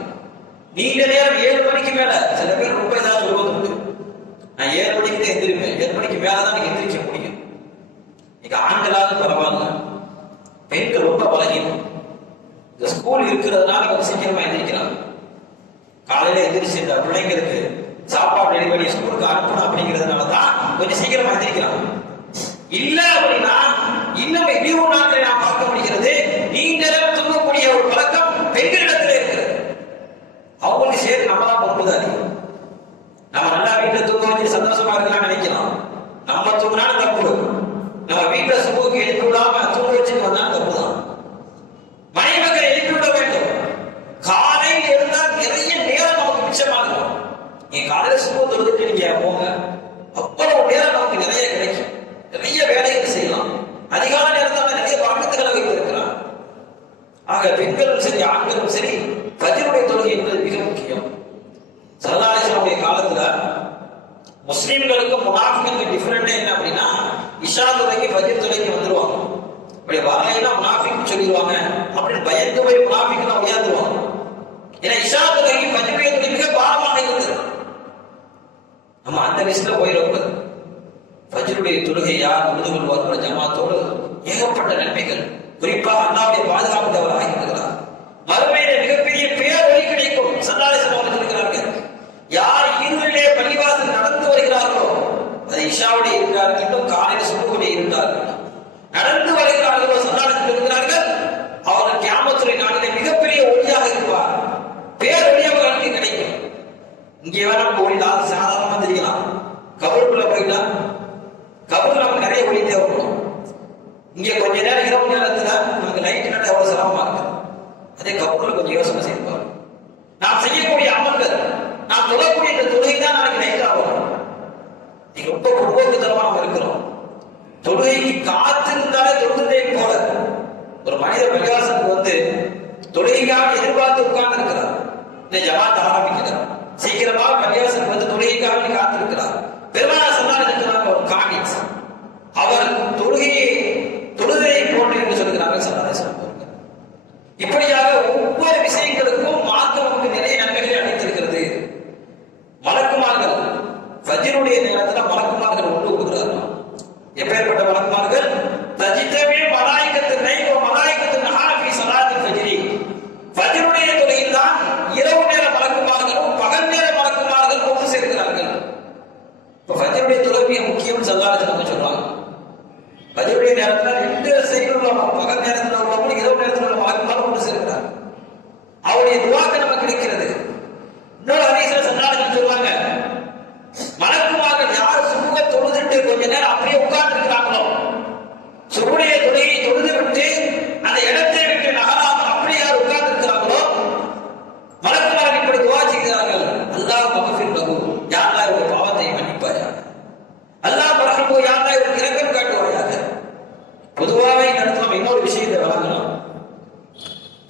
நீண்ட நேரம் 7 மணிக்கு மேல சில பேர் ரொம்ப இதாக சொல்வது உண்டு. நான் 7 மணிக்கு தான் எந்திரிப்பேன், 7 மணிக்கு மேலதான் எனக்கு எந்திரிக்க முடியும். இன்னைக்கு ஆண்களாக பரவாயில்ல, பெண்கள் ரொம்ப பழகிடும். இந்த ஸ்கூல் இருக்கிறதுனால கொஞ்சம் சீக்கிரமா எந்திரிக்கிறாங்க. காலையில எந்திரிச்சு இந்த பிள்ளைங்களுக்கு சாப்பாடு ரெடி பண்ணி ஸ்கூலுக்கு அனுப்பணும் அப்படிங்கிறதுனாலதான் கொஞ்சம் சீக்கிரமா எந்திரிக்கிறாங்க. இல்ல அப்படின்னா இன்னும் லீவு நாட்களை நாம் பார்க்க முடிகிறது. நீண்ட நேரம் தூங்கக்கூடிய ஒரு பழக்கம் பெண்களிடத்தில் இருக்கிறது. அவங்களுக்கு சேர்த்து நம்ம தான் பொறுப்புதாரி. நம்ம நல்லா வீட்டுல தூங்க வச்சு சந்தோஷமா இருக்கலாம் நினைக்கலாம். நம்ம தூங்கினாலும் தப்பு. நம்ம வீட்டுல சுமுக்கு எழுப்பி விடாம தூங்க வச்சுட்டு வந்தாலும் தப்புதான். மனைவி மக்களை எழுப்பி விட வேண்டும். காலையில் இருந்தால் நிறைய நேரம் நமக்கு மிச்சமாகும். நீங்க காலையில சுமு தொழுதுட்டு நீங்க போங்க, அவ்வளவு நேரம் நமக்கு நிறைய கிடைக்கும். நிறைய வேலைகள் செய்யலாம். அதிகால நேரத்தில் நிறைய பழக்கத்துகளை வைத்திருக்கிறார். ஆக பெண்களும் சரி ஆண்களும் சரி ஃபஜ்ருடைய தொழுகை என்பது மிக முக்கியம். ஸல்லல்லாஹு அலைஹி வஸல்லம் காலத்துல முஸ்லிம்களுக்கு முனாஃபிக்குக்கு டிஃபரெண்ட் என்ன அப்படின்னா, இஷா தொழுகைக்கு ஃபஜ்ர் தொழுகைக்கு வந்துருவாங்க. அப்படி வரலைன்னா முனாஃபிக் சொல்லிடுவாங்க அப்படின்னு பயந்து போய் முனாஃபிக் தான் உயர்ந்துருவாங்க. ஏன்னா இஷா தொழுகைக்கு ஃபஜ்ருடைய தொழுகை மிக பாரமாக இருந்தது. நம்ம அந்த லிஸ்ட்ல போயிடக்கூடாது. ஃபஜ்ருடைய தொழுகை யார் தொழுது கொள்வார்கள் ஜமாத்தோடு ஏகப்பட்ட நன்மைகள், குறிப்பாக அல்லாஹ்வுடைய பாதுகாப்பு அவர் ஆகிவிடுகிறார். மறுமையில மிகப்பெரிய பேரொழி கிடைக்கும். ஸல்லல்லாஹு அலைஹி வஸல்லம் சொல்கிறார்கள், யார் இருளிலே பள்ளிவாசல் நடந்து வருகிறார்களோ அதை இஷாவுடைய இருக்கா இருக்கட்டும், காலையில் சுபுடைய இருக்கா இருக்கட்டும், நடந்து வருகிறார்களோ சன்னாடத்தில் இருக்கிறார்கள், அவர்கள் கியாமத்துடைய நாளிலே மிகப்பெரிய ஒளியாக இருப்பார். பேரொழி அவர்களுக்கு கிடைக்கும். இங்கே வேணா ஒளிதான் சாதாரணமா தெரியலாம். கபருக்குள்ள போயிடலாம், கபருக்குள்ள நமக்கு நிறைய ஒளி தேவைப்படும். இங்கே கொஞ்ச நேரம் இரவு நேரத்துல நமக்கு லைட் நட்ட எவ்வளவு சிரமமா இருக்கு. அதே கபருக்குள்ள கொஞ்சம் யோசனை செய்வார். நாம் செய்யக்கூடிய அமல்கள், நாம் தொழக்கூடிய இந்த தொழுகை தான் நாளைக்கு லைட் ஆகும். நீங்க ரொம்ப குடும்பத்தனமா நம்ம இருக்கிறோம். தொழுகைக்கு காத்திருந்தாலே தொழுதே போல. ஒரு மனிதர் பள்ளிவாசலுக்கு வந்து தொழுகைக்காக எதிர்பார்த்து உட்கார்ந்து இருக்கிறார். இந்த ஜமாத் ஆரம்பிக்கிறார், சீக்கிரமா பள்ளிவாசலுக்கு வந்து தொழுகைக்காக காத்திருக்கிறார். பெருமானார் சொன்னார் ஒரு காணிக்ஸ், அவர் தொழுகையை போன்று என்று சொல்கிறார்கள். சல்லாஹ் இப்படியாக ஒவ்வொரு விஷயங்களுக்கும் மார்க்கம் நமக்கு நிறைய நன்மைகளை அளித்திருக்கிறது. மலக்குமார்கள் ஃபஜ்ருடைய நேரத்தில் மலக்குமார்கள் ஒன்று கூடுகிறார்கள். எப்பேற்பட்ட மலக்குமார்கள்? தஜிதமே மலாயிகத்து நைவ மலாயிகத்து நஹாஃபி ஸலாத்தில் ஃபஜ்ரி. ஃபஜ்ருடைய தொழுகையில் தான் இரவு நேர மலக்குமார்களும் பகல் நேர மலக்குமார்களும் ஒன்று சேர்க்கிறார்கள். இப்ப ஃபஜ்ருடைய தொழுகை முக்கியம் ஸல்லல்லாஹு அலைஹி சொல்றாங்க. ஃபஜ்ருடைய நேரத்தில் ரெண்டு சைடுல உள்ள பகல் நேரத்தில் உள்ளவங்க இரவு நேரத்தில் உள்ள மலக்குமார்கள் ஒன்று சேர்க்கிறார்கள். அவருடைய துஆக்கு நமக்கு கிடைக்கிறது. இன்னொரு ஹதீஸ்ல ஸல்லல்லாஹு அலைஹி சொல்றாங்க, மலக்குமார்கள் யார் சுபுக தொழுதுட்டு கொஞ்ச நேரம் அப்படியே உட்கார்ந்து இருக்கிறாங்களோ, சுபுடைய தொழுகையை தொழுது விட்டு அந்த இடத்தை விட்டு நகராமல் அப்படியே யார் உட்கார்ந்து இருக்கிறாங்களோ, மலக்குமார்கள் இப்படி துஆ செய்கிறார்கள், அல்லாஹ் மக்ஃபிர் லஹு, யா அல்லாஹ் இவருடைய பாவத்தை மன்னிப்பாயாக, அல்லாஹ் மர்ஹமு, யா அல்லாஹ் இவருக்கு இரக்கம் காட்டுவாயாக. பொதுவாக இந்த இடத்துல நம்ம இன்னொரு விஷயத்தை வழங்கணும்.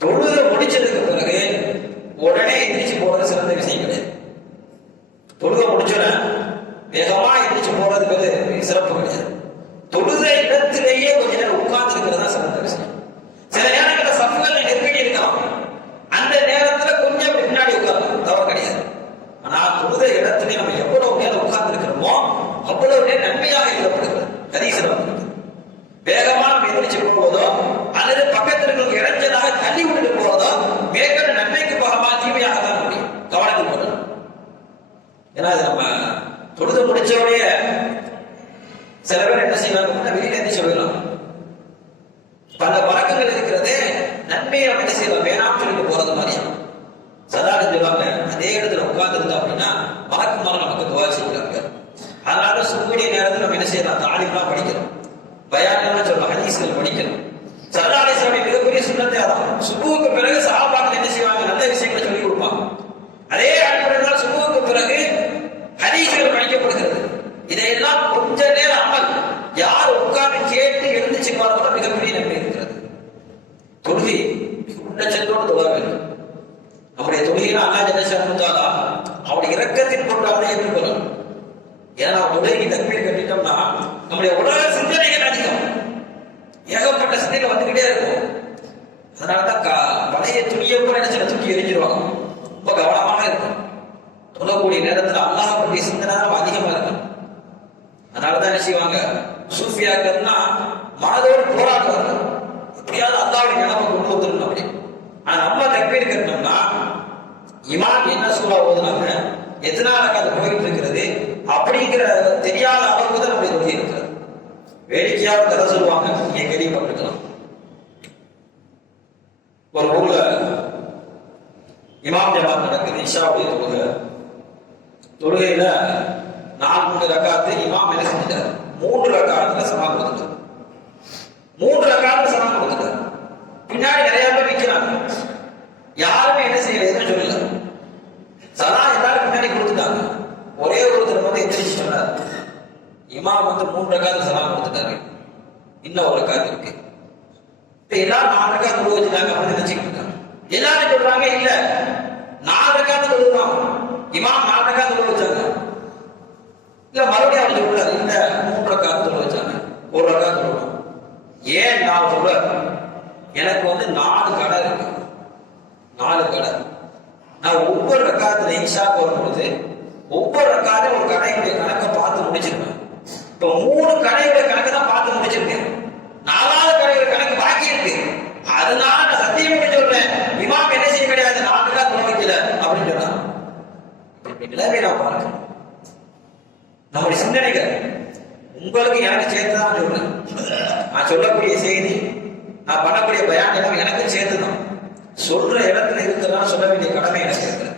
தொழுது முடிச்சதுக்கு பிறகு உடனே எந்திரிச்சு போறது சிறந்த விஷயம் கிடையாது. தொழுக முடிச்சோட வேகமா எந்திரிச்சு போறதுக்கு சிறப்பு கிடையாது. தொழுத இடத்திலேயே கொஞ்ச நேரம் உட்கார்ந்து இருக்கிறதா சிறந்த விஷயம். சில நேரங்களில் சஃப்கள் நெருக்கடி இருக்கலாம், அந்த நேரத்துல கொஞ்சம் பின்னாடி உட்காரலாம், தவறு கிடையாது. ஆனா தொழுத இடத்திலே நம்ம எவ்வளவு நேரம் உட்கார்ந்து இருக்கிறோமோ அவ்வளவு நேரம் நன்மையாக எழுதப்படுகிறது. ஹதீஸ்ல வந்திருக்கு, வேகமா நம்ம எந்திரிச்சு போவதோ அல்லது பக்கத்தில் இருக்கிற இடைஞ்சலாக தள்ளி விட்டுட்டு போறதோ மேற்கொண்ட நன்மைக்கு பகமா தீமையாக தான் முடியும். கவனத்தில் கொள்ளணும். ஏன்னா நம்ம தொழுது முடிச்சவடைய சில பேர் என்ன செய்வாங்க, வெளியில எந்திரிச்சு போயிடலாம். பல பழக்கங்கள் இருக்கிறது, நன்மையை நம்ம என்ன செய்யலாம், வேணாம் சொல்லிட்டு போறது மாதிரியா சதா சொல்லுவாங்க. அதே இடத்துல உட்கார்ந்து இருந்தா அப்படின்னா மலக்குமார்கள் நமக்கு துஆ செய்கிறாங்க. அதனால சுபுடைய நேரத்தில் நம்ம என்ன செய்யலாம், தாலிம்லாம் படிக்கிறோம், பயான்லாம் சொல்லலாம், ஹதீஸ்கள் படிக்கணும். ஸல்லல்லாஹு அலைஹி வஸல்லம் மிகப்பெரிய சுன்னத்தே அதான். சுபுவுக்கு பிறகு சஹாபாக்கள் என்ன செய்வாங்க, நல்ல விஷயங்களை சொல்லி கொடுப்பாங்க. அதே அடிப்படையில் சுபுவுக்கு பிறகு ஹதீஸ்கள் படிக்கப்படுகிறது. இதையெல்லாம் கொஞ்ச நேரம் அமல் யார் உட்கார்ந்து கேட்டு எழுந்துச்சு பார்த்தாலும் மிகப்பெரிய நன்மை இருக்கிறது. தொழுகை உள்ளச்சத்தோடு தொழ வேண்டும். நம்முடைய தொழுகையில அல்லாஹ் ஜல்லஷானு தஆலா அவருடைய இரக்கத்தின் பொருளாக ஏற்றுக்கொள்ளணும். ஏன்னா தொழுகை தக்பீர் கட்டிட்டோம்னா நம்முடைய உலக சிந்தனைகள் அதிகம், ஏகப்பட்ட சிந்தனைகள் வந்துகிட்டே இருக்கும். அதனாலதான் பழைய துணியை கூட என்ன தூக்கி எரிஞ்சிருவாங்க. ரொம்ப கவனமாக இருக்கும். தொழக்கூடிய நேரத்தில் அல்லாஹ் பற்றிய சிந்தனை அதிகமா இருக்கும். அதனாலதான் என்ன செய்வாங்க, சூஃபியாக்கள்னா மனதோடு போராடுவாங்க, எப்படியாவது அல்லாஹ்வுடைய நிலைமை கொண்டு வந்துடணும் அப்படி. ஆனா நம்ம தக்பீர் கட்டினோம்னா இமாம் என்ன சூறா ஓதுனாங்க, எத்தனை அது போயிட்டு இருக்கிறது அப்படிங்கிற தெரியாத அளவுக்கு தான் நம்முடைய தொழுகை இருக்கிறது. வேடிக்கையாக கதை சொல்லுவாங்க, நீங்க கேள்விப்பட்டிருக்கலாம். ஒரு ஊர்ல இமாம் ஜமாத் நடக்குது, இஷாவுடைய தொழுகையில 4 ரக்காத்து இமாம் என்ன செஞ்சிட்டார், 3 ரக்காத்துல சலாம் கொடுத்துட்டார். 3 ரக்காத்துல சலாம் கொடுத்துட்டார். பின்னாடி நிறைய பேர் நிக்கிறாங்க, யாருமே என்ன செய்யல, எதுவும் சொல்லல. சலாம் எல்லாரும் பின்னாடி கொடுத்துட்டாங்க. ஒரே ஒருத்தர் வந்து எந்திரிச்சு சொன்னார், இமாம் வந்து 3 ரக்காத்து சலாம் கொடுத்துட்டாரு, இன்னும் 1 ரக்காத்து இருக்கு. இப்ப எல்லாரும் 4 ரக்காத்து தொழு வச்சுட்டாங்க அப்படின்னு நினைச்சுக்கிட்டு இருக்காங்க. எல்லாரும் சொல்றாங்க, இல்ல 4 ரக்காத்து தொழுதான், இமாம் 4 ரக்காத்து தொழு வச்சாங்க. இல்ல மறுபடியும் அவர் சொல்றாரு, இல்ல 3 ரக்காத்து தொழு வச்சாங்க, 1 ரக்காத்து தொழுவோம். ஏன் நான் சொல்றேன், எனக்கு வந்து 4 கடை இருக்கு, 4 கடை. நான் ஒவ்வொரு ரக்காத்துல இஷாக்கு வரும் பொழுது ஒவ்வொரு ரக்காத்தையும் ஒரு கடையுடைய கணக்கை பார்த்து முடிச்சிருப்பேன். இப்ப 3 கடையுடைய கணக்கு தான் பார்த்து முடிச்சிருக்கேன், 4வது கடையுடைய கணக்கு பாக்கி இருக்கு. அதனால நான் சத்தியம் பண்ணி சொல்றேன், இமாம் என்ன செய்ய கிடையாது, 4 ரக்காத் தொழ வைக்கல அப்படின்னு சொன்னாங்க. நிலைமை நான் பார்க்கிறேன். நம்முடைய சிந்தனைகள் உங்களுக்கு எனக்கு சேர்த்து தான் சொல்றேன். நான் சொல்லக்கூடிய செய்தி, நான் பண்ணக்கூடிய பயான் எல்லாம் எனக்கு சேர்த்துதான். சொல்ற இடத்துல இருக்கிறதா சொல்ல வேண்டிய கடமை எனக்கு இருக்கு.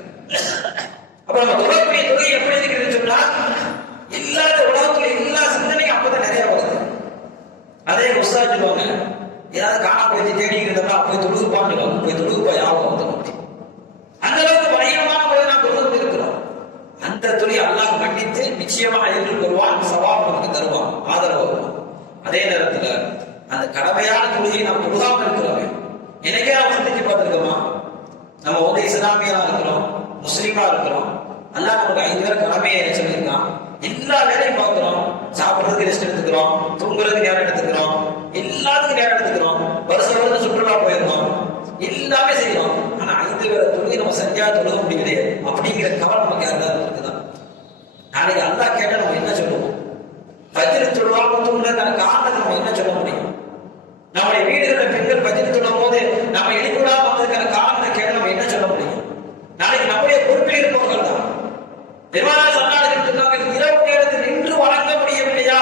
அப்ப நம்ம தொடர்புடைய தொகை எப்படி இருக்குன்னு சொன்னா, இல்லாத உலகத்துல எல்லா சிந்தனையும் அப்பதான் நிறைய வருது. அதே உஸ்தாத் சொல்லுவாங்க, ஏதாவது காணா போய் தேடிக்கிறதா போய் தொழுகுப்பான்னு சொல்லுவாங்க. போய் தொழுகுப்பா யாவும் வந்து அந்த அளவுக்கு பயங்கரமான முறையில் நாம் தொழுது இருக்கிறோம். அந்த தொழில் அல்லாஹ் மன்னித்து நிச்சயமாக ஏற்றுக்கொள்வான், சவால் நமக்கு தருவான், ஆதரவு வருவான். அதே நேரத்துல அந்த கடமையான தொழுகையை நாம் தொழுகாமல் இருக்கிறோமே, எனக்கே நாம் சிந்திச்சு பார்த்திருக்கோமா? நம்ம வந்து இஸ்லாமியரா இருக்கிறோம், முஸ்லீமா இருக்கிறோம், அல்லாஹ் நமக்கு 5 பேர் கடமையை சொல்லியிருக்கான். எல்லா வேலையும் பார்க்கிறோம், சாப்பிடுறதுக்கு ரெஸ்ட் எடுத்துக்கிறோம், தூங்குறதுக்கு நேரம் எடுத்துக்கிறோம், எல்லாத்துக்கும் நேரம் எடுத்துக்கிறோம், வருஷம் சுற்றுலா போயிருக்கோம், எல்லாமே செய்யறோம். ஆனா 5 பேரை தொழுகை நம்ம சரியா தொழுக முடியலையே அப்படிங்கிற கவலை நமக்கு யாருக்காவது இருக்குதான்? நாளைக்கு அல்லாஹ் கேட்டா நம்ம என்ன சொல்லுவோம்? ஃபஜ்ர் தொழுவாம தூங்குறதுக்கான காரணத்தை நம்ம என்ன சொல்ல முடியும்? நம்முடைய வீடுகளில் பெண்கள் ஃபஜ்ர் தொழும் போது நம்ம எழுப்பிவிடாம வந்ததுக்கான காரணத்தை கேட்ட நம்ம என்ன சொல்ல முடியும்? நாளைக்கு நம்முடைய பொறுப்பில் இருப்பவர்கள் தான் பெருமாள் சொன்னார்கள், இரவு நேரத்தில் நின்று வணங்க முடியவில்லையா?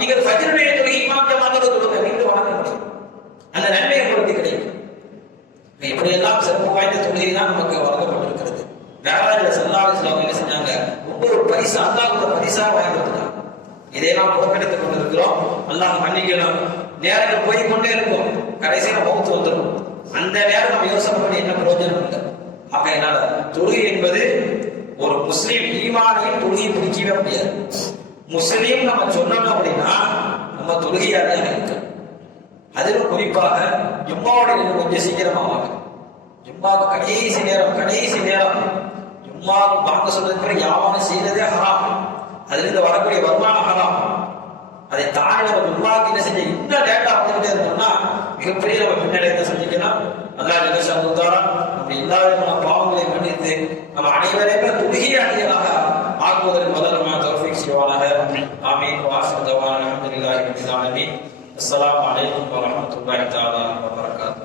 நீங்கள் ஃபஜ்ருடைய தொழுகை இமாம் ஜமாத்தோடு தொழுங்க, நின்று வணங்க முடியும். அந்த நன்மை உங்களுக்கு கிடைக்கும். இப்படியெல்லாம் சிறப்பு வாய்ந்த தொழுகை தான் நமக்கு வழங்கப்பட்டிருக்கிறது. மேராஜ்ல ஸல்லல்லாஹு அலைஹி வஸல்லம் என்ன செஞ்சாங்க? ஒவ்வொரு பரிசு அல்லாஹ்வுடைய பரிசா வாங்கி கொடுத்தாங்க. இதை நாம் புறக்கணித்துக் கொண்டிருக்கிறோம். அல்லாஹ் மன்னிக்கணும். நேரங்கள் போய் கொண்டே இருக்கும், கடைசியில மௌத்து வந்துடும். அந்த நேரம் நம்ம யோசனை பண்ணி என்ன பிரயோஜனம் இல்லை. அப்ப என்னால தொழுகை என்பது ஒரு முஸ்லீம் ஈமானையும் தொழுகை பிடிக்கவே முடியாது. முஸ்லீம் நம்ம சொன்னோம் அப்படின்னா நம்ம தொழுகையாளியாக இருக்கு. அதிலும் குறிப்பாக ஜும்மாவுடைய கொஞ்சம் சீக்கிரமாவாங்க. ஜும்மாவுக்கு கடைசி நேரம் ஜும்மாவுக்கு பார்க்க சொல்றதுக்கு யாவான செய்யறதே ஹராம். அதிலிருந்து வரக்கூடிய வருமானம் ஹராம். அதை தாண்டி நம்ம ஜும்மாவுக்கு என்ன செஞ்ச இன்னும் லேட்டா வந்துகிட்டே இருந்தோம்னா மிகப்பெரிய நம்ம பின்னடையை செஞ்சுக்கலாம். அல்லாஹ் ஜல்லஷானு தஆலா நம்ம எல்லா விதமான பாவங்களை மன்னித்து நம்ம அனைவரையுமே தொழுகையாளிகளாக ஆக்குவதற்கு முதல்ல தௌஃபீக் செய்வானாக. ஆமீன். வாஹிரு தவானா அல்ஹம்துலில்லாஹி ரப்பில் ஆலமீன். அஸ்ஸலாமு அலைக்கும் வரஹ்மத்துல்லாஹி தஆலா வபரகாத்துஹு.